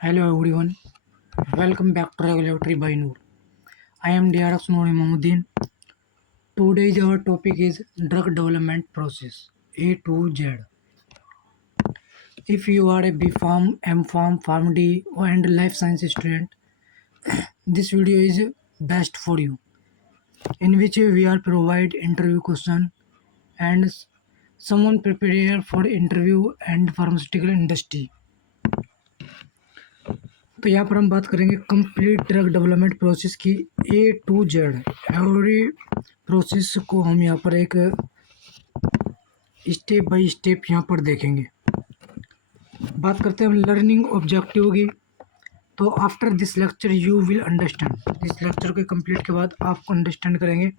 Hello everyone, welcome back to Regulatory by Noor. I am DRX Noor Imamuddin. Today's our topic is drug development process A to Z. If you are a B Farm, M Farm, PharmD and life science student, this video is best for you. In which we are provide interview question and someone prepare for interview and pharmaceutical industry. तो यहाँ पर हम बात करेंगे complete drug development process की ए to Z. Every process को हम यहाँ पर एक स्टेप बाय स्टेप यहाँ पर देखेंगे। बात करते हैं हम लर्निंग ऑब्जेक्टिव की। तो after this lecture you will understand, इस लेक्चर के कंप्लीट के बाद आप अंडरस्टैंड करेंगे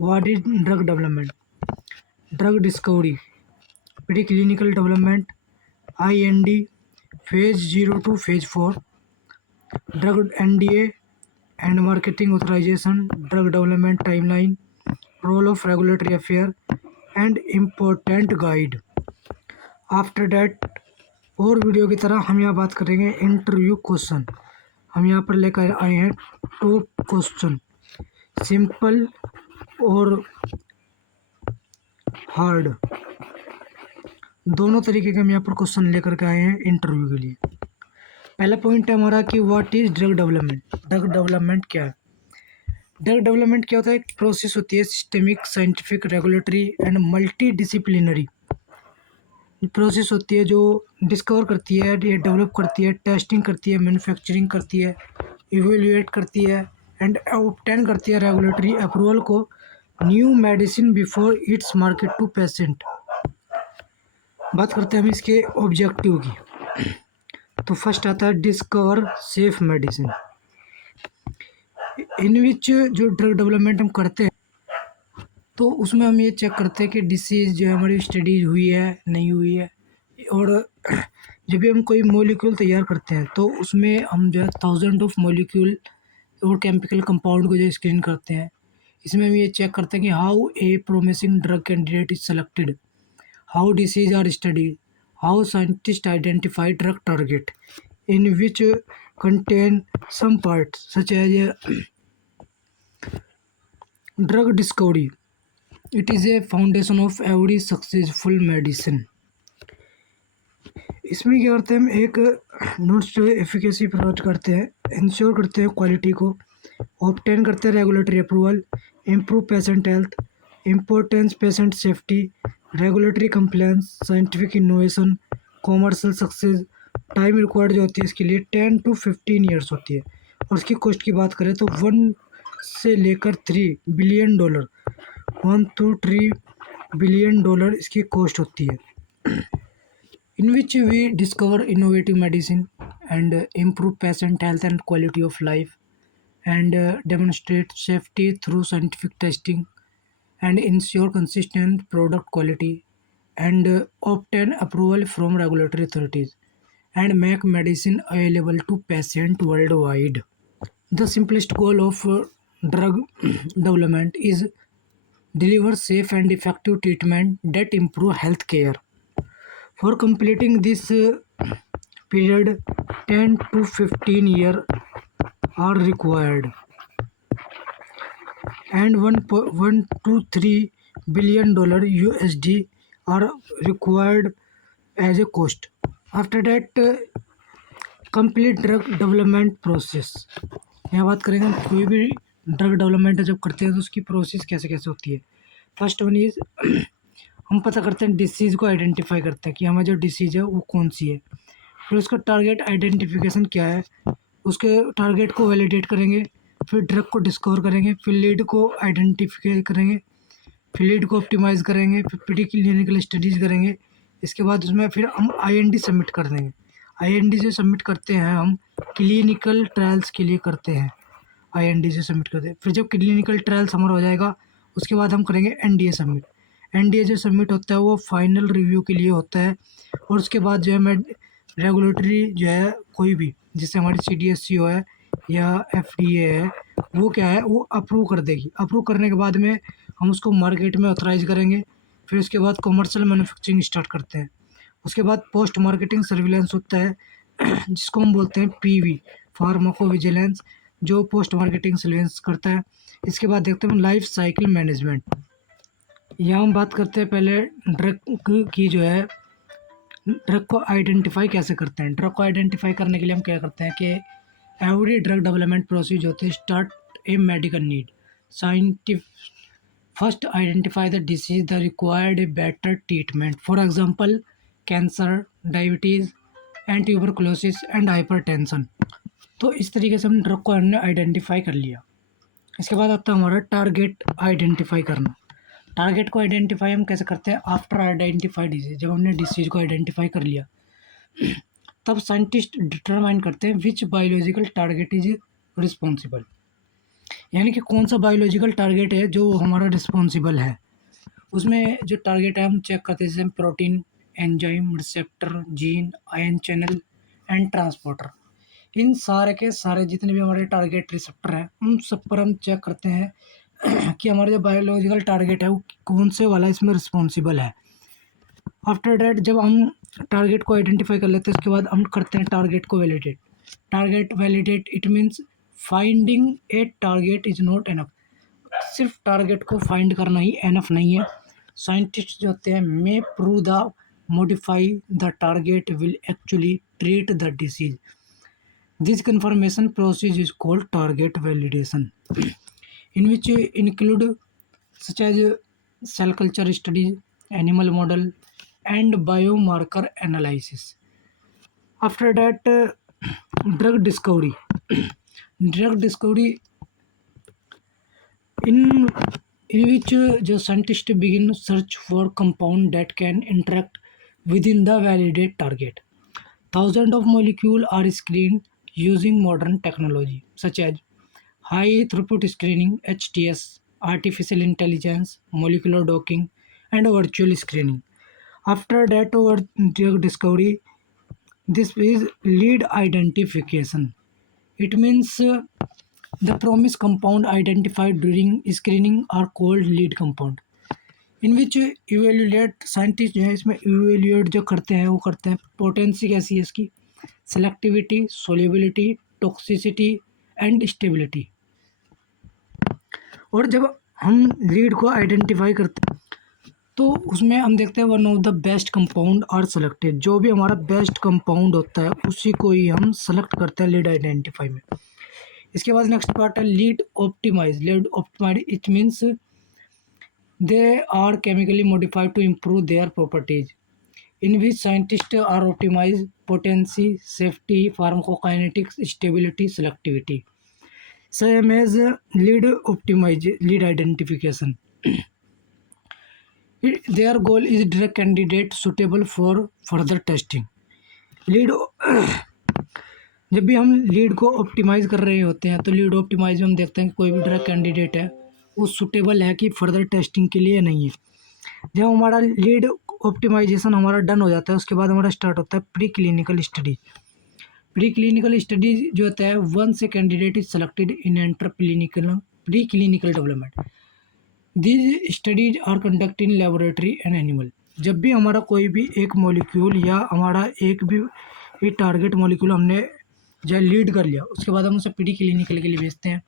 what is drug development, drug discovery, pre clinical development, IND, phase 0 to phase 4, drug NDA and marketing authorization, drug development timeline, role of regulatory affair and important guide. After that और video की तरह हम यहाँ बात करेंगे interview question. हम यहाँ पर लेकर आए हैं टॉप क्वेश्चन, सिंपल और हार्ड दोनों तरीके के हम यहाँ पर क्वेश्चन लेकर के आए हैं इंटरव्यू के लिए। पहला पॉइंट है हमारा कि what is drug development. Drug development क्या है? ड्रग डेवलपमेंट क्या होता है? एक प्रोसेस होती है systemic, scientific, regulatory and multi disciplinary process होती है जो डिस्कवर करती है, ये डेवलप करती है, टेस्टिंग करती है, मैन्युफैक्चरिंग करती है, इवेल्युएट करती है एंड ऑब्टेन करती है regulatory approval to new medicine before it's market to patient. बात करते हैं हम इसके ऑब्जेक्टिव की। तो फर्स्ट आता है डिस्कवर सेफ मेडिसिन, इन विच जो ड्रग डेवलपमेंट हम करते हैं तो उसमें हम ये चेक करते हैं कि डिसीज़ जो है हमारी स्टडी हुई है नहीं हुई है। और जब भी हम कोई मॉलिक्यूल तैयार करते हैं तो उसमें हम जो है थाउजेंड ऑफ मॉलिक्यूल और केमिकल कंपाउंड को जो स्क्रीन करते हैं। इसमें हम ये चेक करते हैं कि how a promising drug candidate is selected, how disease are studied, how scientist identify drug target in which contain some parts such as drug discovery. It is a foundation of every successful medicine. इसमें क्या करते हैं हम एक notes जो है efficacy provide करते हैं, इंश्योर करते हैं क्वालिटी को, ऑब्टेन करते हैं regulatory approval, improve patient health, importance patient safety, regulatory compliance, scientific innovation, commercial success. Time required जो होती है इसके लिए 10 to 15 ईयर्स होती है। और इसकी कॉस्ट की बात करें तो 1 से लेकर $3 billion, $1 to $3 billion इसकी कॉस्ट होती है। In which we discover innovative medicine and improve patient health and quality of life and demonstrate safety through scientific testing and ensure consistent product quality and obtain approval from regulatory authorities and make medicine available to patients worldwide. The simplest goal of drug development is deliver safe and effective treatment that improve health care. For completing this period, 10 to 15 years are required and $1 to $3 billion USD are required as a cost. After that, complete drug development process. यहाँ बात करेंगे हम कोई भी drug development जब करते हैं तो उसकी प्रोसेस कैसे कैसे होती है। फर्स्ट वन इज हम पता करते हैं, डिसीज़ को आइडेंटिफाई करते हैं कि हमारी जो डिसीज़ है वो कौन सी है। फिर उसका टारगेट आइडेंटिफिकेशन क्या है, उसके टारगेट को वैलिडेट करेंगे, फिर ड्रग को डिस्कवर करेंगे, फिर लीड को आइडेंटिफाई करेंगे, फिर लीड को ऑप्टिमाइज़ करेंगे, फिर प्री क्लिनिकल स्टडीज़ करेंगे। इसके बाद उसमें फिर हम IND सबमिट कर देंगे। IND से सबमिट करते हैं हम क्लिनिकल ट्रायल्स के लिए करते हैं, IND से सबमिट करते हैं। फिर जब क्लिनिकल ट्रायल्स हमारा हो जाएगा उसके बाद हम करेंगे NDA सबमिट। NDA जो सबमिट होता है वो फाइनल रिव्यू के लिए होता है। और उसके बाद जो है मैं रेगुलेटरी जो है कोई भी, जैसे हमारी CDSCO है या FDA है, वो क्या है वो अप्रूव कर देगी। अप्रूव करने के बाद में हम उसको मार्केट में ऑथराइज करेंगे। फिर उसके बाद कमर्शियल मैन्युफैक्चरिंग स्टार्ट करते हैं। उसके बाद पोस्ट मार्केटिंग सर्विलेंस होता है, जिसको हम बोलते हैं पीवी, फार्माको विजिलेंस, जो पोस्ट मार्केटिंग सर्विलेंस करता है। इसके बाद देखते हैं लाइफ साइकिल मैनेजमेंट। यहाँ हम बात करते हैं पहले ड्रग की जो है, ड्रग को आइडेंटिफाई कैसे करते हैं। ड्रग को आइडेंटिफाई करने के लिए हम क्या करते हैं कि एवरी ड्रग डेवलपमेंट प्रोसेस होती है start a medical need scientific first identify the disease the required a better treatment, for example cancer, diabetes and tuberculosis and hypertension. तो इस तरीके से हम ड्रग को हमने आइडेंटिफाई कर लिया। इसके बाद आता है हमारा टारगेट आइडेंटिफाई करना। टारगेट को आइडेंटिफाई हम कैसे करते हैं, आफ्टर आइडेंटिफाई डिजीज, जब हमने डिसीज को आइडेंटिफाई कर लिया तब साइंटिस्ट डिटरमाइन करते हैं which biological target is responsible, यानी कि कौन सा बायोलॉजिकल टारगेट है जो हमारा रिस्पॉन्सिबल है। उसमें जो टारगेट है हम चेक करते हैं, जैसे protein, enzyme, receptor, gene, ion channel and transporter. इन सारे के सारे जितने भी हमारे टारगेट रिसेप्टर हैं उन सब पर हम चेक करते हैं कि हमारा जो बायोलॉजिकल टारगेट है वो कौन से वाला इसमें रिस्पॉन्सिबल है। आफ्टर डैट जब हम टारगेट को आइडेंटिफाई कर लेते हैं उसके बाद हम करते हैं टारगेट को validate. Target validate it means finding A target is not enough. सिर्फ टारगेट को फाइंड करना ही एनफ नहीं है। साइंटिस्ट जो होते हैं मे prove the modify the target will actually treat the disease. This confirmation process is called target validation, in which include such as cell culture studies, animal model, and biomarker analysis. After that, drug discovery. Drug discovery in which the scientists begin search for compound that can interact within the validated target. Thousands of molecules are screened using modern technology such as high throughput screening (HTS), artificial intelligence, molecular docking, and virtual screening. After that, our drug discovery, this is lead identification. It means the promised compound identified during screening are called lead compound, in which evaluate scientist जो है इसमें evaluate जो करते हैं वो करते हैं potency कैसी है इसकी, selectivity, solubility, toxicity and stability. और जब हम लीड को आइडेंटिफाई करते हैं तो उसमें हम देखते हैं one of the best compound are selected. जो भी हमारा बेस्ट कंपाउंड होता है उसी को ही हम सेलेक्ट करते हैं लीड आइडेंटिफाई में। इसके बाद नेक्स्ट पार्ट है lead optimise. Lead optimise it means they are chemically modified to improve their properties, in which scientists are optimize potency, safety, pharmacokinetics, stability, selectivity. Same as lead identification. Their goal is drug candidate suitable for further testing. Lead जब भी हम lead को optimise कर रहे होते हैं तो lead optimise में हम देखते हैं कि कोई भी ड्रग कैंडिडेट है वो सूटेबल है कि फर्दर टेस्टिंग के लिए नहीं है। जब हमारा लीड ऑप्टिमाइजेशन हमारा डन हो जाता है उसके बाद हमारा स्टार्ट होता है preclinical study. Preclinical study जो होता है once candidate is selected in enter preclinical development. These studies are conduct in laboratory and animal. जब भी हमारा कोई भी एक मॉलिक्यूल या हमारा एक भी टारगेट मॉलिक्यूल हमने जो लीड कर लिया उसके बाद हम उसे प्री क्लिनिकल के लिए भेजते हैं।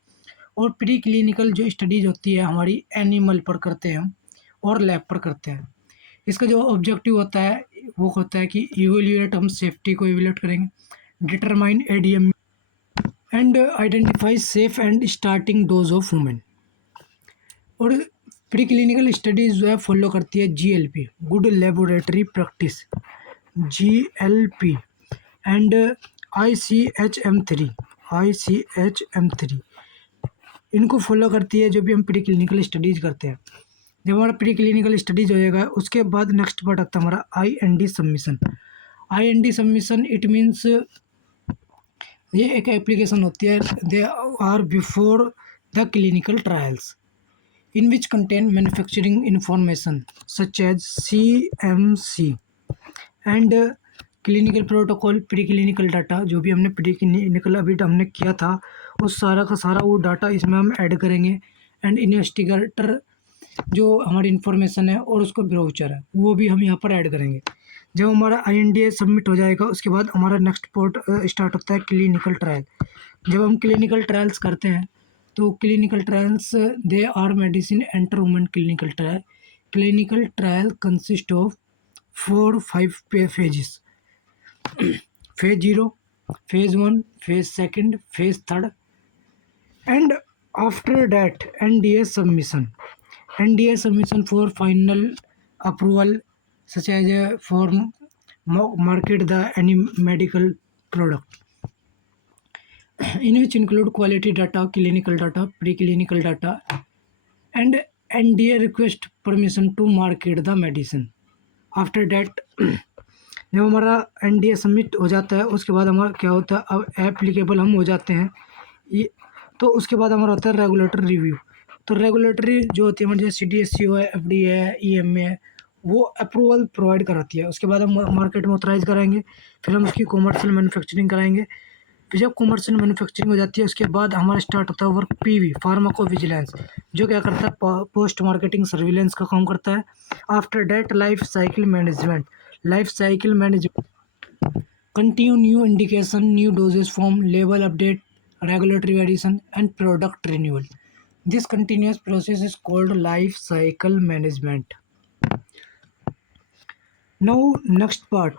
और प्री क्लिनिकल जो स्टडीज़ होती है हमारी एनिमल पर करते हैं हम और लैब पर करते हैं। इसका जो ऑब्जेक्टिव होता है वो होता है कि इवेल्यूएट, हम सेफ्टी को इवेल्यूएट करेंगे, determine ADM and identify safe and starting dose of women. और प्री क्लिनिकल स्टडीज़ जो है फॉलो करती है GLP, good laboratory practice, GLP and ICHM3 इनको फॉलो करती है जो भी हम प्री क्लिनिकल स्टडीज़ करते हैं। जब हमारा प्री क्लिनिकल स्टडीज़ हो जाएगा उसके बाद नेक्स्ट पार्ट आता है हमारा IND submission. IND submission it means ये एक एप्लीकेशन होती है, they are before the clinical trials in which contain manufacturing information such as CMC and clinical protocol. Preclinical data जो भी हमने प्री क्लिनिकल अभी हमने किया था उस सारा का सारा वो डाटा इसमें हम ऐड करेंगे। एंड इन्वेस्टिगेटर जो हमारी इन्फॉर्मेशन है और उसका ब्राउचर है वो भी हम यहाँ पर ऐड करेंगे। जब हमारा INDA सबमिट हो जाएगा उसके बाद हमारा नेक्स्ट पोर्ट स्टार्ट होता है क्लिनिकल ट्रायल। जब हम क्लिनिकल ट्रायल्स करते हैं तो clinical trials they are medicine enter human clinical trial. Clinical trial consist of 4-5 phases: phase 0, phase 1, phase 2, phase 3, and after that NDA submission for final approval, such as for market the any medical product, in which include quality data, clinical data, preclinical data, and NDA request permission to market the medicine. After that जब हमारा NDA submit हो जाता है उसके बाद हमारा क्या होता है, अब एप्लीकेबल हम हो जाते हैं ये। तो उसके बाद हमारा होता है रेगुलेटरी रिव्यू। तो रेगुलेटरी जो होती है हमारी, जैसे CDSCO है, FDA है, EMA है, वो अप्रूवल प्रोवाइड कराती है। उसके बाद हम मार्केट में ऑथराइज कराएंगे, फिर हम उसकी कॉमर्शियल मैन्युफैक्चरिंग कराएंगे। फिर जब कॉमर्शियल मैन्युफैक्चरिंग हो जाती है उसके बाद हमारा स्टार्ट होता है वर्क PV, फार्माको विजिलेंस, जो क्या करता है पोस्ट मार्केटिंग सर्विलेंस का काम करता है। After that life cycle management continue new indication, new dosage form, label update, regulatory addition and product renewal. This continuous process is called life cycle management. Now next part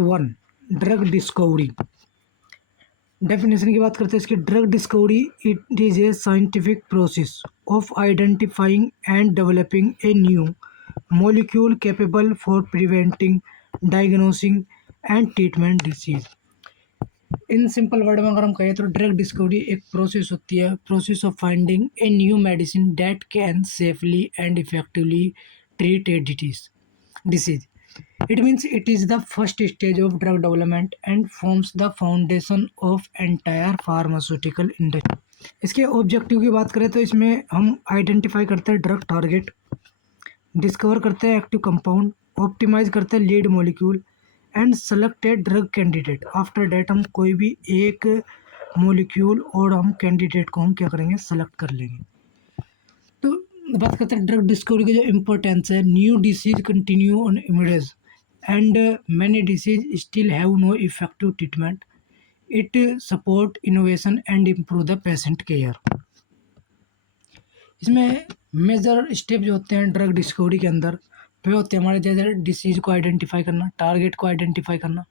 1, drug discovery. Definition की बात करते हैं इसकी। Drug discovery it is a scientific process of identifying and developing a new molecule capable for preventing, diagnosing and treatment disease. In simple word में अगर हम कहें तो ड्रग डिस्कवरी एक प्रोसेस होती है, process of finding a new medicine that can safely and effectively treat a disease. It means it is the first stage of drug development and forms the foundation of entire pharmaceutical industry. इसके objective की बात करें तो इसमें हम identify करते हैं drug target, discover करते हैं एक्टिव कंपाउंड, ऑप्टिमाइज करते हैं lead molecule and select a drug candidate. After that हम कोई भी एक मॉलिक्यूल और हम कैंडिडेट को हम क्या करेंगे, सेलेक्ट कर लेंगे। तो बात करते हैं ड्रग डिस्कवरी की जो इम्पोर्टेंस है। New disease continue on emerge and many disease still have no effective treatment. It support innovation and improve the patient care. इसमें मेजर स्टेप जो होते हैं ड्रग डिस्कवरी के अंदर वे होते हैं हमारे, जैसे डिसीज को आइडेंटिफाई करना, टारगेट को आइडेंटिफाई करना,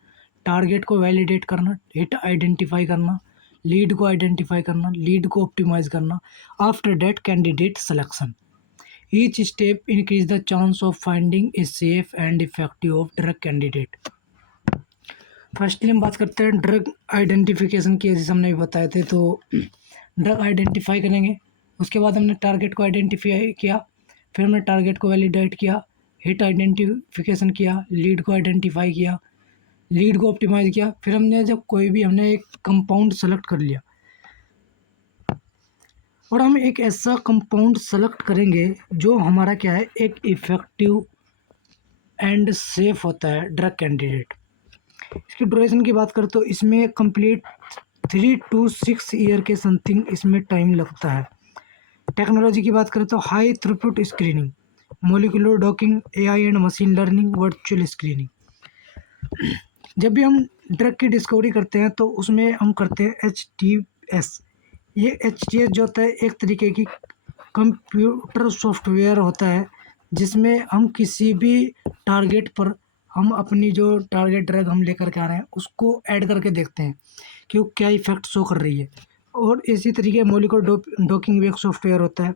टारगेट को वैलिडेट करना, हिट आइडेंटिफाई करना, लीड को आइडेंटिफाई करना, लीड को ऑप्टिमाइज करना, after that candidate selection. Each step increase the chance of finding a safe and effective of drug candidate. Firstly हम बात करते हैं ड्रग आइडेंटिफिकेशन की, जैसे हमने भी बताए थे। तो ड्रग आइडेंटिफाई करेंगे, उसके बाद हमने टारगेट को आइडेंटिफाई किया, फिर हमने टारगेट को वैलिडेट किया, हिट आइडेंटिफिकेशन किया, लीड को आइडेंटिफाई किया, लीड को ऑप्टिमाइज किया, फिर हमने जब कोई भी हमने एक कंपाउंड सेलेक्ट कर लिया और हम एक ऐसा कंपाउंड सेलेक्ट करेंगे जो हमारा क्या है, एक इफेक्टिव एंड सेफ होता है ड्रग कैंडिडेट। इसकी ड्यूरेशन की बात करें तो इसमें कंप्लीट 3 to 6 ईयर के समथिंग इसमें टाइम लगता है। टेक्नोलॉजी की बात करें तो high throughput screening, molecular docking, AI and machine learning, virtual screening. जब भी हम ड्रग की डिस्कवरी करते हैं तो उसमें हम करते हैं HTS। ये HTS जो होता है एक तरीके की कंप्यूटर सॉफ्टवेयर होता है जिसमें हम किसी भी टारगेट पर हम अपनी जो टारगेट ड्रग हम लेकर के आ रहे हैं उसको ऐड करके देखते हैं कि वो क्या इफेक्ट शो कर रही है। और इसी तरीके मोलिकुलर डॉकिंग भी एक सॉफ्टवेयर होता है।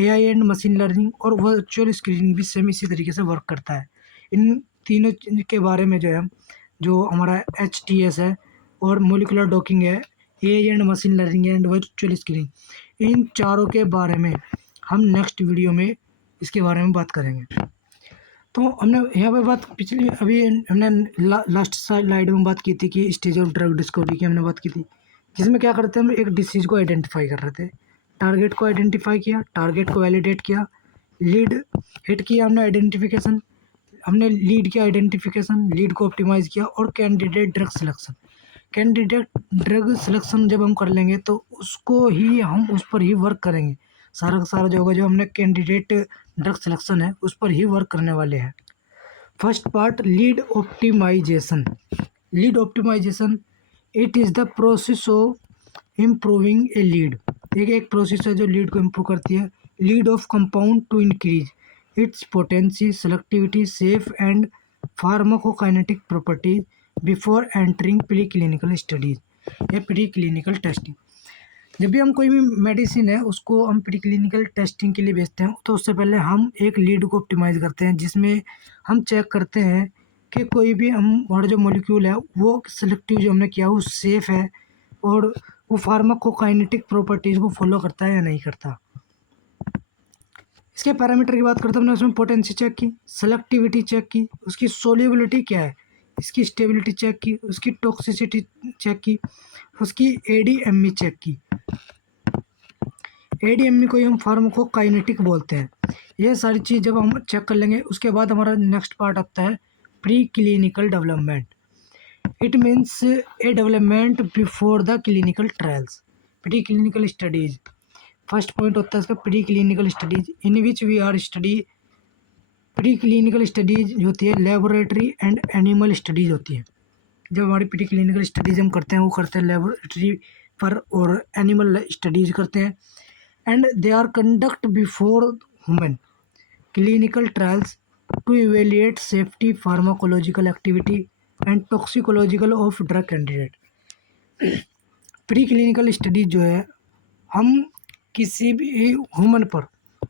AI एंड मशीन लर्निंग और वर्चुअल स्क्रीनिंग भी सेम इसी तरीके से वर्क करता है। इन तीनों के बारे में जो है जो हमारा HTS है और मोलिकुलर डॉकिंग है, AI and machine learning and virtual screening, इन चारों के बारे में हम नेक्स्ट वीडियो में इसके बारे में बात करेंगे। तो हमने यहाँ पे बात पिछली अभी हमने लास्ट स्लाइड में बात की थी कि स्टेज ऑफ ड्रग डिस्कवरी की हमने बात की थी, जिसमें क्या करते हैं हम एक डिसीज़ को आइडेंटिफाई कर रहे थे, टारगेट को आइडेंटिफाई किया, टारगेट को वैलिडेट किया, लीड हिट किया हमने आइडेंटिफिकेशन, हमने लीड किया आइडेंटिफिकेशन, लीड को ऑप्टिमाइज़ किया और candidate drug selection. Candidate drug selection जब हम कर लेंगे तो उसको ही हम उस पर ही वर्क करेंगे, सारा का सारा जो होगा जो हमने कैंडिडेट ड्रग सिलेक्शन है उस पर ही वर्क करने वाले हैं। First part lead optimization. Lead optimization it is the process of improving a lead. एक प्रोसेस है जो लीड को इम्प्रूव करती है। Lead of compound to increase its potency, selectivity, safe and pharmacokinetic properties before entering pre clinical studies या pre clinical testing. जब भी हम कोई भी मेडिसिन है उसको हम प्री क्लिनिकल टेस्टिंग के लिए भेजते हैं तो उससे पहले हम एक लीड को ऑप्टिमाइज़ करते हैं, जिसमें हम चेक करते हैं कि कोई भी हमारा जो मॉलिक्यूल है वो सेलेक्टिव जो हमने किया वो सेफ़ है और वो फार्माकोकाइनेटिक प्रॉपर्टीज़ को फॉलो करता है या नहीं करता। इसके पैरामीटर की बात करते हैं, हमने उसमें पोटेंसी चेक की, सेलेक्टिविटी चेक की, उसकी सोल्यूबिलिटी क्या है, इसकी स्टेबिलिटी चेक की, उसकी टॉक्सिसिटी चेक की, उसकी एडीएमई चेक की। एडीएमई को ही हम फार्माकोकाइनेटिक बोलते हैं। ये सारी चीज़ जब हम चेक कर लेंगे उसके बाद हमारा नेक्स्ट पार्ट आता है preclinical development. It means a development before the clinical trials, preclinical studies. First point होता है इसका preclinical studies in which we are study. Preclinical studies जो होती है लेबोरेटरी एंड एनिमल स्टडीज़ होती है। जब हमारी प्री क्लिनिकल स्टडीज़ हम करते हैं वो करते हैं लेबोरेटरी पर और एनिमल स्टडीज़ करते हैं। And they are conduct before human clinical trials to evaluate safety, pharmacological activity and toxicological of drug candidate. Pre clinical studies जो है हम किसी भी ह्यूमन पर,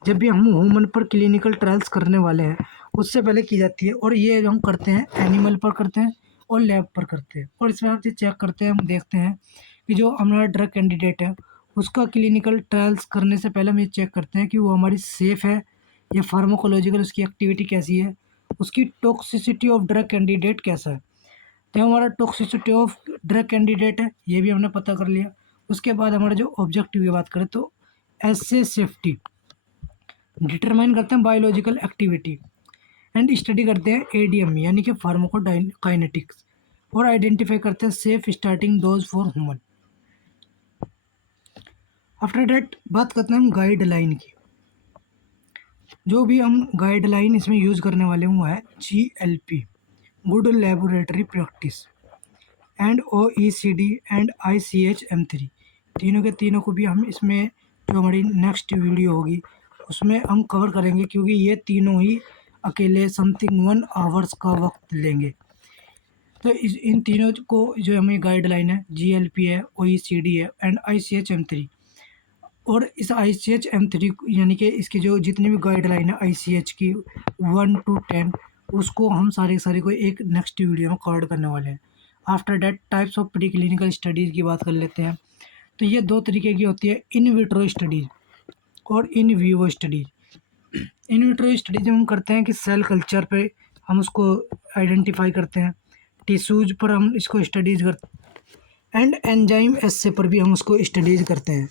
जब भी हम ह्यूमन पर क्लिनिकल ट्रायल्स करने वाले हैं उससे पहले की जाती है और ये हम करते हैं एनिमल पर करते हैं और लैब पर करते हैं। और इसमें हम चेक करते हैं, हम देखते हैं कि जो हमारा ड्रग कैंडिडेट है उसका क्लिनिकल ट्रायल्स करने से पहले हम ये चेक करते हैं कि वो हमारी सेफ़ है या फार्माकोलॉजिकल उसकी एक्टिविटी कैसी है, उसकी टॉक्सिसिटी ऑफ ड्रग कैंडिडेट कैसा है। तो हमारा टॉक्सिसिटी ऑफ ड्रग कैंडिडेट है ये भी हमने पता कर लिया। उसके बाद हमारा जो ऑब्जेक्टिव की बात करें तो एसे सेफ्टी डिटरमाइन करते हैं बायोलॉजिकल एक्टिविटी एंड स्टडी करते हैं एडीएम यानी कि फार्माकोकाइनेटिक्स और आइडेंटिफाई करते हैं safe starting dose for human. After that बात करते हैं हम गाइडलाइन की। जो भी हम गाइडलाइन इसमें यूज़ करने वाले हैं वो है GLP, good laboratory practice, and OECD and ICH-M3। तीनों के तीनों को भी हम इसमें जो हमारी नेक्स्ट वीडियो होगी उसमें हम कवर करेंगे, क्योंकि ये तीनों ही अकेले समथिंग 1 आवर्स का वक्त लेंगे। तो इन तीनों को जो हमें गाइडलाइन है GLP है, OECD है एंड ICH-M3। और इस ICH-M3 यानी कि इसकी जो जितनी भी गाइडलाइन है ICH की 1 to 10 उसको हम सारे को एक नेक्स्ट वीडियो में कवर करने वाले हैं। After that types of pre clinical studies की बात कर लेते हैं। तो ये दो तरीके की होती है, इन विट्रो स्टडीज़ और in vivo studies. In vitro studies हम करते हैं कि सेल कल्चर पे हम उसको आइडेंटिफाई करते हैं, टिश्यूज पर हम इसको स्टडीज़ करते हैं एंड एंजाइम एस्से पर भी हम उसको स्टडीज़ करते हैं।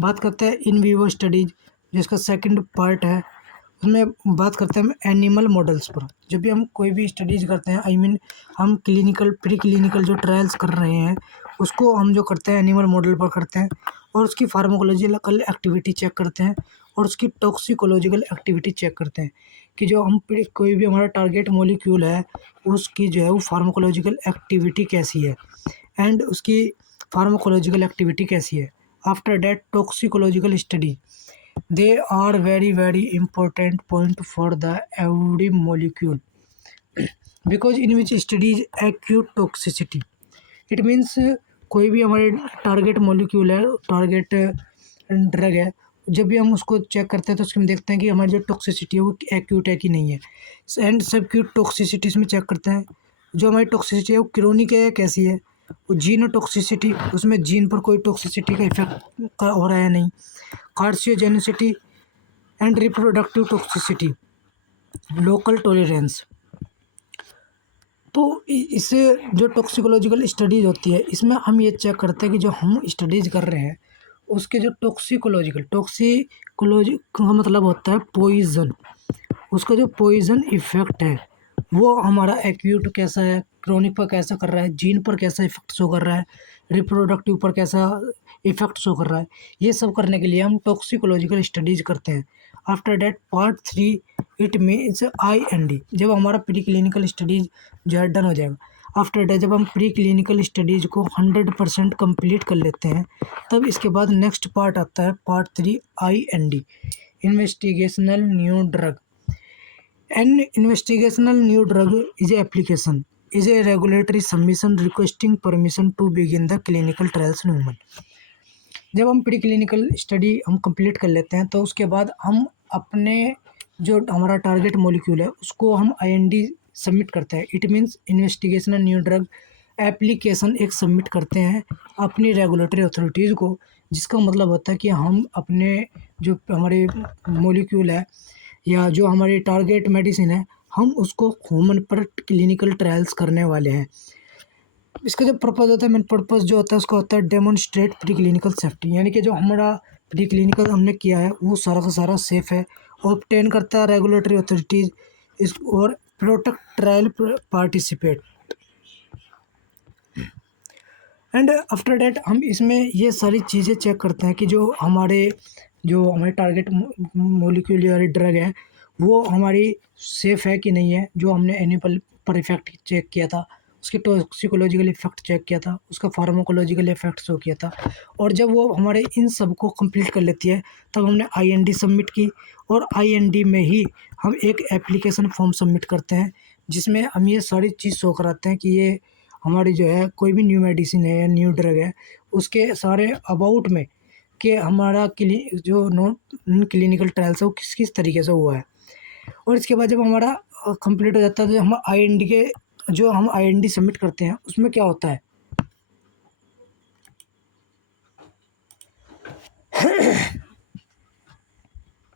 बात करते हैं इन विवो स्टडीज़ जिसका सेकंड पार्ट है, उसमें बात करते हैं हम एनिमल मॉडल्स पर। जब भी हम कोई भी स्टडीज़ करते हैं हम क्लिनिकल प्री क्लिनिकल जो ट्रायल्स कर रहे हैं उसको हम जो करते हैं एनिमल मॉडल पर करते हैं और उसकी फार्माकोलॉजिकल एक्टिविटी चेक करते हैं और उसकी टॉक्सिकोलॉजिकल एक्टिविटी चेक करते हैं कि जो हम कोई भी हमारा टारगेट मॉलिक्यूल है उसकी जो है वो फार्माकोलॉजिकल एक्टिविटी कैसी है एंड उसकी फार्माकोलॉजिकल एक्टिविटी कैसी है। After that toxicological study, they are very important point for the every molecule because in which studies acute toxicity। it means कोई भी हमारे टारगेट मॉलिक्यूल है, टारगेट ड्रग है, जब भी हम उसको चेक करते हैं तो उसमें देखते हैं कि हमारी जो टॉक्सिसिटी है वो एक्यूट है कि नहीं है एंड सब क्यूट टॉक्सिसिटी इसमें चेक करते हैं। जो हमारी टॉक्सिसिटी है वो क्रोनिक है कैसी है, वो जीनोटॉक्सिसिटी उसमें जीन पर कोई टॉक्सिसिटी का इफेक्ट हो रहा है नहीं, carcinogenicity and reproductive toxicity, local tolerance. तो इससे जो टॉक्सिकोलॉजिकल स्टडीज़ होती है इसमें हम ये चेक करते हैं कि जो हम स्टडीज़ कर रहे हैं उसके जो टॉक्सिकोलॉजी का मतलब होता है पॉइज़न, उसका जो पॉइज़न इफ़ेक्ट है वो हमारा एक्यूट कैसा है, क्रोनिक पर कैसा कर रहा है, जीन पर कैसा इफेक्ट शो कर रहा है, रिप्रोडक्टिव पर कैसा इफेक्ट शो कर रहा है। ये सब करने के लिए हम टॉक्सिकोलॉजिकल स्टडीज़ करते हैं। After that part 3 it means IND। जब हमारा प्री क्लिनिकल स्टडीज जो है डन हो जाएगा, आफ्टर डेट जब हम प्री क्लिनिकल स्टडीज को 100% कंप्लीट कर लेते हैं, तब इसके बाद नेक्स्ट पार्ट आता है part 3 IND, investigational new drug. An investigational new drug is a regulatory submission requesting permission to begin the clinical trials in human। जब हम प्री क्लिनिकल स्टडी हम कंप्लीट कर लेते हैं, तो उसके बाद हम अपने जो हमारा टारगेट मॉलिक्यूल है उसको हम IND सबमिट करते हैं। It means investigational new drug application एक सबमिट करते हैं अपनी रेगुलेटरी अथॉरिटीज़ को, जिसका मतलब होता है कि हम अपने जो हमारे मॉलिक्यूल है या जो हमारी टारगेट मेडिसिन है, हम उसको ह्यूमन पर क्लिनिकल ट्रायल्स करने वाले हैं। इसका जो पर्पज़ होता है, मेन पर्पज़ जो होता है उसका होता है डेमोन्स्ट्रेट प्री क्लिनिकल सेफ्टी, यानी कि जो हमारा प्री क्लिनिकल हमने किया है वो सारा का सारा सेफ़ है, ऑब्टेन करता है रेगुलेटरी अथॉरिटीज़ इस और protect trial participate. And after that हम इसमें ये सारी चीज़ें चेक करते हैं कि जो हमारे टारगेट मोलिक्यूल या ड्रग है वो हमारी सेफ़ है कि नहीं है। जो हमने एनिमल पर इफेक्ट चेक किया था, उसके टॉक्सिकोलॉजिकल इफेक्ट चेक किया था, उसका फार्माकोलॉजिकल इफेक्ट शो किया था, और जब वो हमारे इन सब को कंप्लीट कर लेती है तब हमने IND सबमिट की, और IND में ही हम एक एप्लीकेशन फॉर्म सबमिट करते हैं जिसमें हम ये सारी चीज़ शो कराते हैं कि ये हमारी जो है कोई भी न्यू मेडिसिन है या न्यू ड्रग है उसके सारे अबाउट में कि हमारा जो नॉन क्लिनिकल ट्रायल्स है वो किस किस तरीके से हुआ है। और इसके बाद जब हमारा कंप्लीट हो जाता है तो हम IND सबमिट करते हैं, उसमें क्या होता है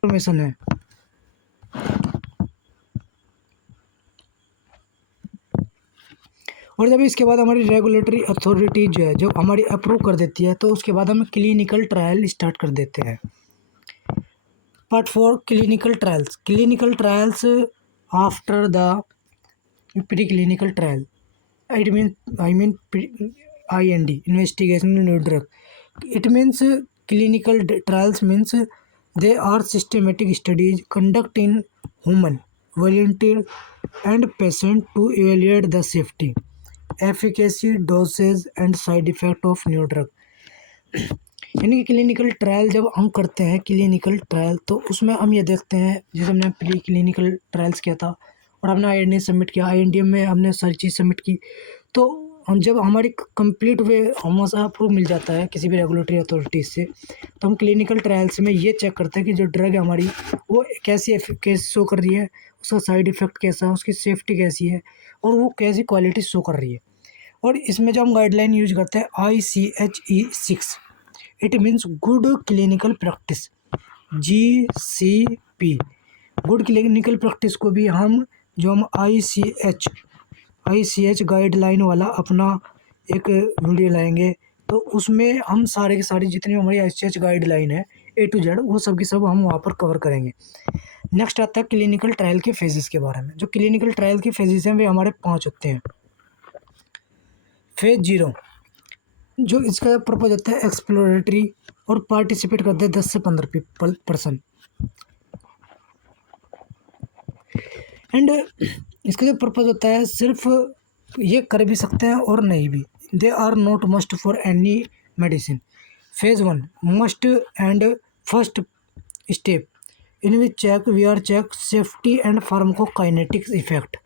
इंफॉर्मेशन है। और जब इसके बाद हमारी रेगुलेटरी अथॉरिटी जो है जब हमारी अप्रूव कर देती है, तो उसके बाद हम क्लिनिकल ट्रायल स्टार्ट कर देते हैं। Part 4 clinical trials after the pre clinical trial. I mean IND, investigational new drug. It means clinical trials means they are systematic studies conducted in human, volunteer and patient to evaluate the safety, efficacy, dosage and side effect of new drug। यानी कि clinical trial जब हम करते हैं clinical trial, तो उसमें हम ये देखते हैं, जैसे हमने प्री क्लिनिकल ट्रायल्स किया था और हमने IND सबमिट किया, IND में हमने सारी चीज़ सबमिट की, तो हम जब हमारी कंप्लीट वे हमसे अप्रूव मिल जाता है किसी भी रेगुलेटरी अथॉरिटीज़ से, तो हम क्लिनिकल ट्रायल्स में ये चेक करते हैं कि जो ड्रग है हमारी वो कैसी शो कर रही है, उसका साइड इफ़ेक्ट कैसा है, उसकी सेफ्टी कैसी है और वो कैसी क्वालिटी शो कर रही है। और इसमें जो हम गाइडलाइन यूज करते हैं ICHE6, it means good clinical practice, GCP। Good clinical practice को भी हम ICH गाइडलाइन वाला अपना एक वीडियो लाएंगे, तो उसमें हम सारे के सारी जितनी हमारी ICH गाइडलाइन है A to Z वो सब की सब हम वहाँ पर कवर करेंगे। नेक्स्ट आता है क्लिनिकल ट्रायल के फेजेस के बारे में। जो क्लिनिकल ट्रायल के फेजेस हैं वे हमारे 5 होते हैं। फेज 0 जो इसका पर्पज होता है एक्सप्लोरेटरी और पार्टिसिपेट करते हैं 10 से 15 पर्सन। एंड इसका जो पर्पज होता है सिर्फ ये कर भी सकते हैं और नहीं भी, they are not must for any medicine. Phase 1 must and first step in which we are check safety and pharmacokinetics effect.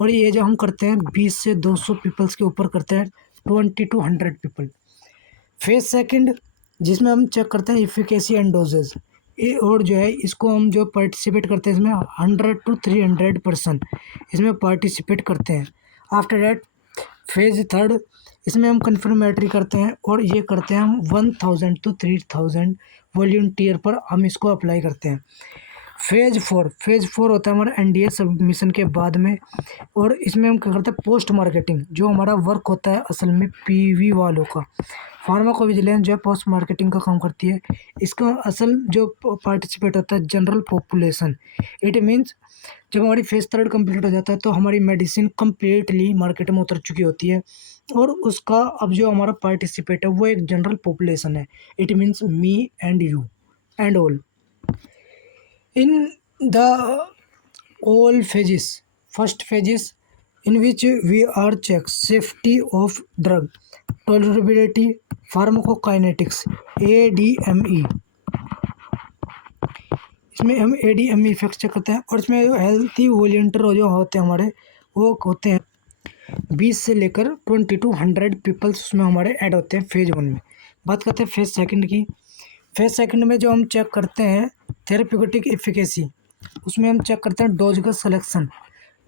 और ये जो हम करते हैं 20 से 200 पीपल्स के ऊपर करते हैं, 20 to 100 पीपल। फेज सेकंड जिसमें हम चेक करते हैं इफिकेसी एंड डोजेज, और जो है इसको हम जो पार्टिसिपेट करते हैं इसमें 100 to 300 पर्सन इसमें पार्टिसिपेट करते हैं। आफ्टर डैट फेज थर्ड इसमें हम कन्फर्मेटरी करते हैं, और ये करते हैं हम 1000 to 3000 वॉल्यूंटियर पर हम इसको अप्लाई करते हैं। फेज फोर होता है हमारा NDA सबमिशन के बाद में, और इसमें हम क्या करते हैं पोस्ट मार्केटिंग, जो हमारा वर्क होता है असल में PV वालों का। फार्माकोविजिलेंस जो है पोस्ट मार्केटिंग का काम करती है। इसका असल जो पार्टिसिपेट होता है जनरल पॉपुलेशन। इट मीन्स जब हमारी फेज थर्ड कंप्लीट हो जाता है तो हमारी मेडिसिन कम्प्लीटली मार्केट में उतर चुकी होती है, और उसका अब जो हमारा पार्टिसिपेट है वो एक जनरल पॉपुलेशन है। It means me and you and all. In the all phases. First phases in which we are check safety of drug, tolerability, pharmacokinetics, ADME. इसमें हम ADME इफेक्ट चेक करते हैं और इसमें जो हेल्थी वॉलंटियर जो होते हैं हमारे वो होते हैं 20 से लेकर 20 to 100 पीपल्स उसमें हमारे ऐड होते हैं फेज़ 1 में। बात करते हैं फेज़ सेकंड की। फेज़ सेकंड में जो हम चेक करते हैं थेरेप्यूटिक एफिकेसी, उसमें हम चेक करते हैं डोज का सिलेक्शन।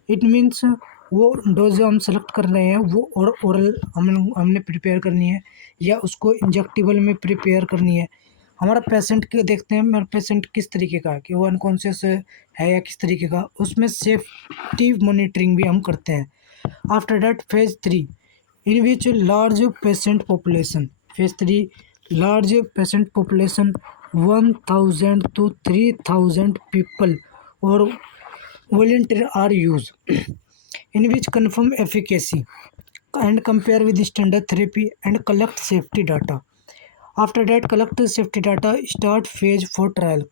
इट मीन्स वो डोज जो हम सेलेक्ट कर रहे हैं वो ओरल हमने प्रिपेयर करनी है या उसको इंजेक्टेबल में प्रिपेयर करनी है। हमारा पेशेंट के देखते हैं मेरा पेशेंट किस तरीके का है, कि वो अनकॉन्शियस है या किस तरीके का, उसमें सेफ्टी मॉनिटरिंग भी हम करते हैं। After that, phase 3, in which large patient population. Phase 3, large patient population, 1,000 to 3,000 people or volunteer are used, in which confirm efficacy and compare with the standard therapy and collect safety data. After that, collect safety data, start phase 4 trial.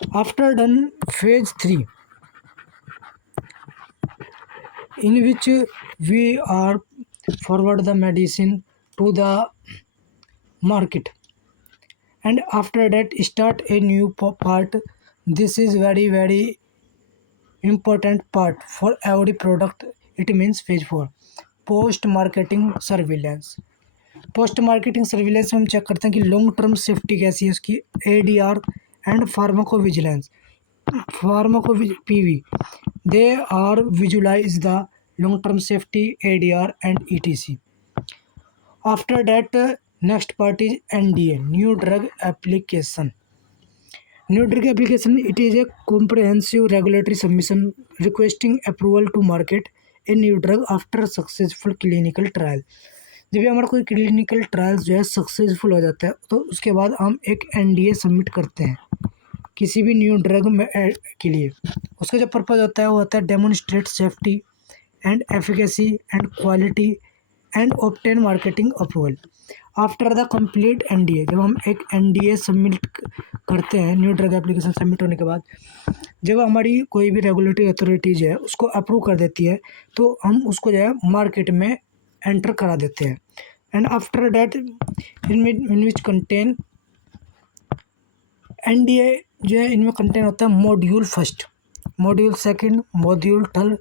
After done phase 3, in which we are forward the medicine to the market, and after that start a new part. This is very important part for every product. It means phase 4 post marketing surveillance. Post marketing surveillance में हम check करते हैं कि long term safety कैसी है उसकी, ADR and pharmacovigilance, PV. They are visualize the long-term safety, ADR and ETC. After that, next part is NDA, New Drug Application. New Drug Application, it is a comprehensive regulatory submission requesting approval to market a new drug after successful clinical trial. जब भी हमारा कोई clinical trials जो है successful हो जाता है तो उसके बाद हम एक NDA सबमिट करते हैं किसी भी न्यू ड्रग में के लिए। उसका जो पर्पज़ होता है वो होता है demonstrate safety and efficacy and quality and obtain marketing approval. After the complete NDA, जब हम एक NDA सबमिट करते हैं न्यू ड्रग एप्लीकेशन सबमिट होने के बाद, जब हमारी कोई भी रेगुलेटरी अथॉरिटीज़ है उसको अप्रूव कर देती है तो हम उसको जो है मार्केट में एंटर करा देते हैं। And after that in which contain NDA जो है इनमें कंटेन होता है module first, module second, module third,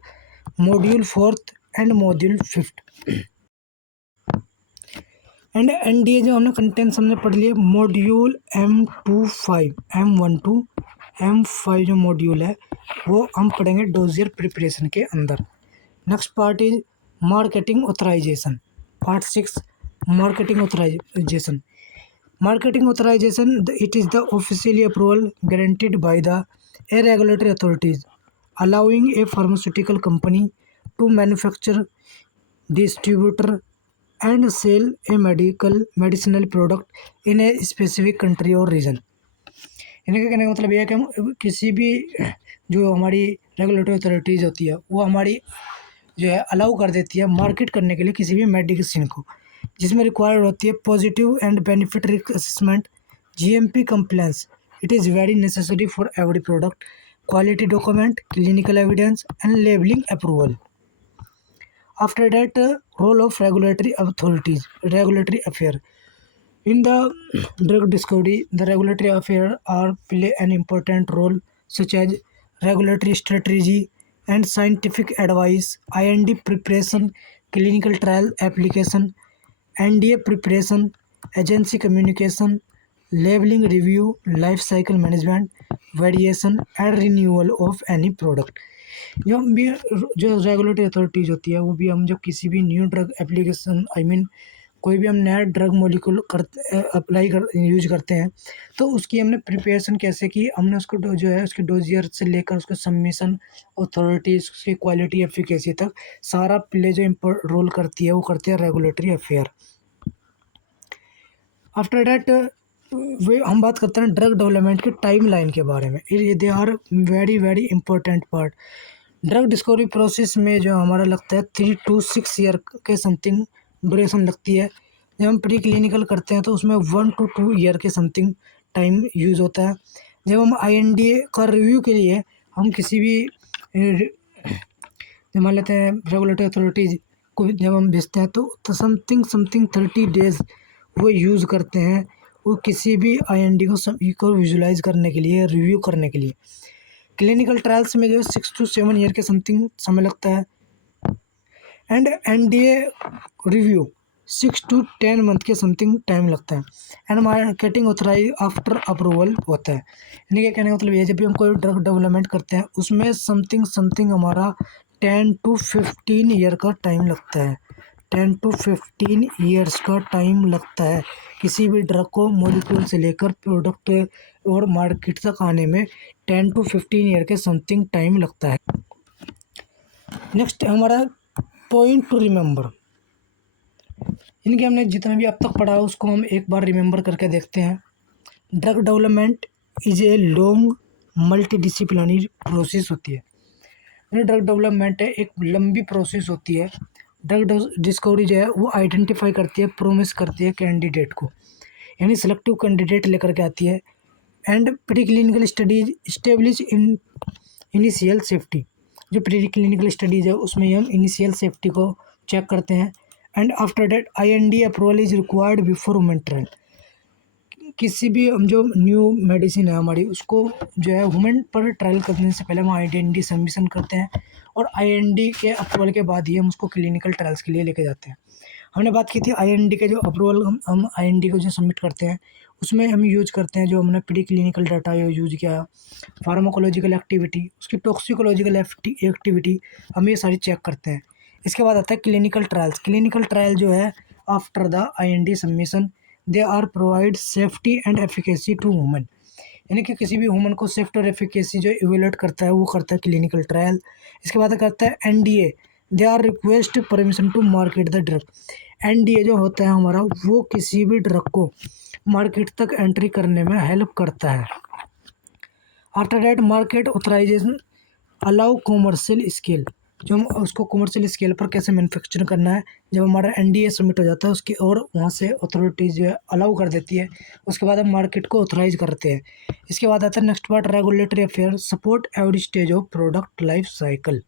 module fourth and module fifth. And NDA जो हमने कंटेंट्स हमने पढ़ लिए मॉड्यूल M25, M12, M5 जो मॉड्यूल है वो हम पढ़ेंगे डोजियर प्रिपरेशन के अंदर। Next part is marketing authorization, part 6 marketing authorization. Marketing authorization, it is the officially approval granted by the regulatory authorities, allowing a pharmaceutical company to manufacture, distribute and sell a medicinal product in a specific country or region. इनका कहने का मतलब यह है कि हम किसी भी जो हमारी रेगुलेटरी अथॉरिटीज़ होती है वो हमारी जो है अलाउ कर देती है मार्केट करने के लिए किसी भी मेडिसिन को, जिसमें रिक्वायर्ड होती है positive and benefit risk assessment, GMP compliance. It is very necessary for every product, quality document, clinical evidence and labelling approval. After that role of regulatory authorities, regulatory affair in the drug discovery. The regulatory affairs are play an important role such as regulatory strategy and scientific advice, IND preparation, clinical trial application, NDA preparation, agency communication, labeling review, life cycle management, variation and renewal of any product. जो हम भी जो regulatory authorities होती है वो भी हम जब किसी भी न्यू ड्रग एप्लीकेशन कोई भी हम नया ड्रग मॉलिक्यूल यूज करते हैं तो उसकी हमने प्रिपरेशन कैसे की, हमने उसको जो है उसके डोजियर से लेकर उसको सबमिशन, अथॉरिटीज़, उसकी क्वालिटी, एफिकेसी तक सारा प्ले जो रोल करती है वो करती है रेगुलेटरी अफेयर। आफ्टर डैट वे हम बात करते हैं ड्रग डेवलपमेंट के टाइम लाइन के बारे में। They are very important part. Drug discovery process में जो हमारा लगता है 3 to 6 ईयर के समथिंग ड्यूरेशन लगती है। जब हम प्री क्लिनिकल करते हैं तो उसमें 1 to 2 ईयर के समथिंग टाइम यूज़ होता है। जब हम INDA का रिव्यू के लिए हम किसी भी मान लेते हैं रेगुलेटरी अथॉरिटीज़ को जब हम भेजते हैं तो समथिंग 30 डेज़ वो यूज़ करते हैं वो किसी भी IND को विजुलाइज करने के लिए, रिव्यू करने के लिए। क्लिनिकल ट्रायल्स में जो 6 to 7 ईयर के समथिंग समय लगता है and NDA review 6 to 10 month के समथिंग टाइम लगता है and marketing authorize after approval होता है। यानी कि कहने का मतलब ये जब भी हम कोई ड्रग डेवलपमेंट करते हैं उसमें समथिंग हमारा 10 to 15 ईयर का टाइम लगता है। 10 to 15 ईयर्स का टाइम लगता है किसी भी ड्रग को मॉलिक्यूल से लेकर प्रोडक्ट और मार्केट तक आने में 10 to 15 ईयर के समथिंग टाइम लगता है। नेक्स्ट हमारा पॉइंट टू रिमेंबर, इनके हमने जितना भी अब तक पढ़ा उसको हम एक बार रिमेंबर करके देखते हैं। Drug development is a long multi disciplinary process होती है। ड्रग डेवलपमेंट है एक लंबी प्रोसेस होती है। ड्रग डिस्कवरी जो है वो आइडेंटिफाई करती है, प्रोमिस करती है कैंडिडेट को, यानी सेलेक्टिव कैंडिडेट लेकर के आती है and pre clinical studies establish in initial safety. जो प्री क्लिनिकल स्टडीज़ है उसमें हम इनिशियल सेफ्टी को चेक करते हैं and after that IND approval is required before human trial. किसी भी हम जो न्यू मेडिसिन है हमारी उसको जो है ह्यूमन पर ट्रायल करने से पहले हम IND सबमिशन करते हैं और IND के अप्रूवल के बाद ही हम उसको क्लिनिकल ट्रायल्स के लिए लेके जाते हैं। हमने बात की थी IND के जो अप्रूवल हम IND को जो सबमिट करते हैं उसमें हम यूज करते हैं जो हमने प्री क्लिनिकल डाटा यूज किया, फार्माकोलॉजिकल एक्टिविटी, उसकी टॉक्सिकोलॉजिकल एक्टिविटी, हम ये सारी चेक करते हैं। इसके बाद आता है क्लिनिकल ट्रायल्स। क्लिनिकल ट्रायल जो है after the IND submission they are provide safety and efficacy to women, यानी कि किसी भी वुमन को सेफ्टी और एफिकेसी जो इवेलुएट करता है वो करता है क्लिनिकल ट्रायल। इसके बाद करता है NDA, they are request permission to market the drug. NDA जो होता है हमारा वो किसी भी ड्रग को मार्केट तक एंट्री करने में हेल्प करता है। After that market authorization allow commercial scale, जो हम उसको कॉमर्शियल स्केल पर कैसे मैन्युफैक्चर करना है, जब हमारा NDA सबमिट हो जाता है उसकी और वहाँ से अथॉरिटीज़ जो है अलाउ कर देती है, उसके बाद हम मार्केट को ऑथराइज करते हैं। इसके बाद आता है next part regulatory affair support every stage of product life cycle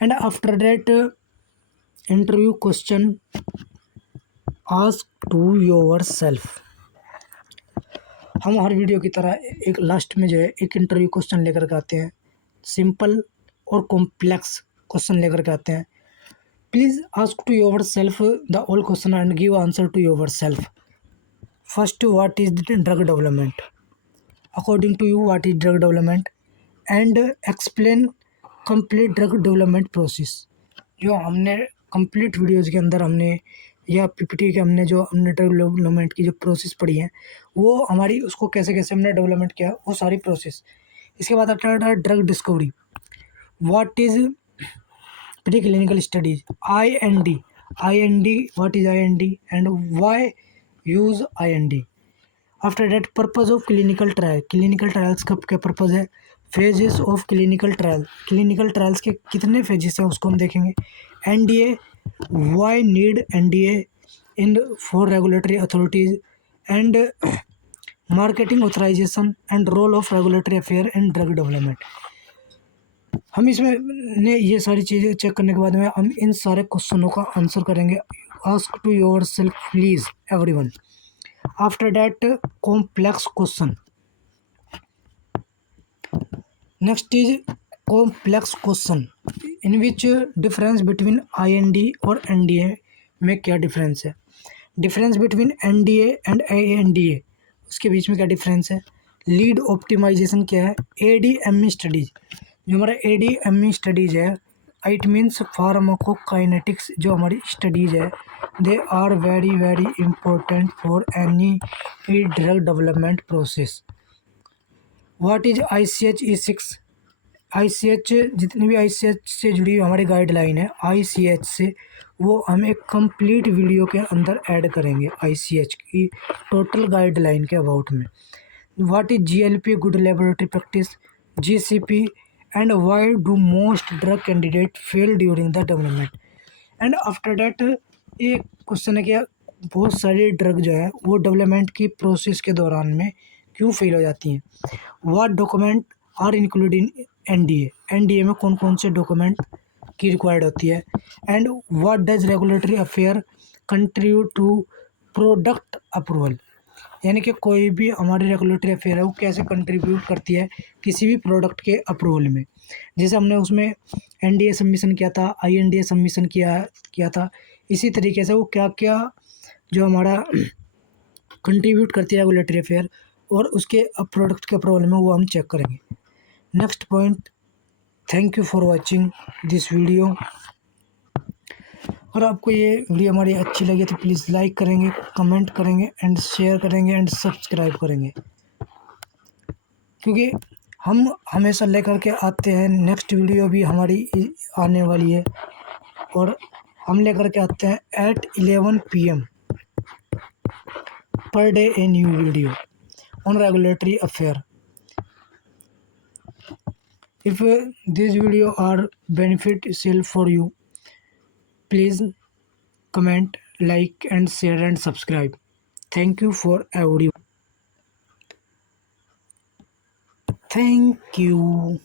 and after that interview question ask to yourself. हम हर वीडियो की तरह एक लास्ट में जो है एक इंटरव्यू क्वेश्चन लेकर के आते हैं, सिंपल और कॉम्प्लेक्स क्वेश्चन लेकर के आते हैं। Please ask to yourself the all question and give answer to yourself. First, what is drug development? According to you what is drug development? And explain complete drug development process. जो हमने complete videos के अंदर हमने या PPT के हमने drug development की जो प्रोसेस पढ़ी है वो हमारी उसको कैसे कैसे हमने डेवलपमेंट किया वो सारी प्रोसेस। इसके बाद आता है drug discovery. What is pre clinical studies? IND, what is IND and why use IND? After that purpose of clinical trial. Clinical trials का क्या पर्पज़ है? Phases of clinical trial, clinical trials के कितने phases हैं उसको हम देखेंगे। NDA, why need NDA in for regulatory authorities and marketing authorization and role of regulatory affair in drug development. हम इसमें ने ये सारी चीज़ें चेक करने के बाद में हम इन सारे क्वेश्चनों का आंसर करेंगे। Ask to yourself please everyone. After that complex question. Next is complex question in which difference between IND और NDA में क्या डिफरेंस है? Difference between NDA and ANDA, उसके बीच में क्या डिफरेंस है? लीड ऑप्टिमाइजेशन क्या है? ADME स्टडीज, जो हमारा ADME स्टडीज़ है इट मीन्स फार्माकोकाइनेटिक्स, जो हमारी स्टडीज़ है they are very very important for any drug development process. What is ICH E6? ICH जितनी भी ICH से जुड़ी हमारी गाइडलाइन है ICH से वो हम एक कंप्लीट वीडियो के अंदर ऐड करेंगे ICH की टोटल गाइडलाइन के अबाउट में। What is GLP good laboratory practice? GCP and why do most drug candidate fail during the development? And after that एक क्वेश्चन है कि बहुत सारी ड्रग जो है वो डेवलपमेंट की प्रोसेस के दौरान में क्यों फेल हो जाती हैं, what document are include in NDA, NDA में कौन कौन से डॉक्यूमेंट की रिक्वायर्ड होती है, and what does regulatory affair contribute to product approval, यानी कि कोई भी हमारी रेगुलेटरी अफेयर है वो कैसे कंट्रीब्यूट करती है किसी भी प्रोडक्ट के अप्रूवल में। जैसे हमने उसमें एनडीए सबमिशन किया था, आईएनडीए सबमिशन किया था, इसी तरीके से वो क्या क्या जो हमारा कंट्रीब्यूट करती है रेगुलेटरी अफेयर और उसके प्रोडक्ट के अप्रूवल में, वो हम चेक करेंगे। Next point, thank you for watching this video. अगर आपको ये वीडियो हमारी अच्छी लगी तो प्लीज़ लाइक करेंगे, कमेंट करेंगे एंड शेयर करेंगे एंड सब्सक्राइब करेंगे, क्योंकि हम हमेशा लेकर के आते हैं, नेक्स्ट वीडियो भी हमारी आने वाली है और हम लेकर के आते हैं eight 11 PM per day a new video on regulatory affair. If this video are beneficial for you, please comment, like and share and subscribe. Thank you for everyone. Thank you.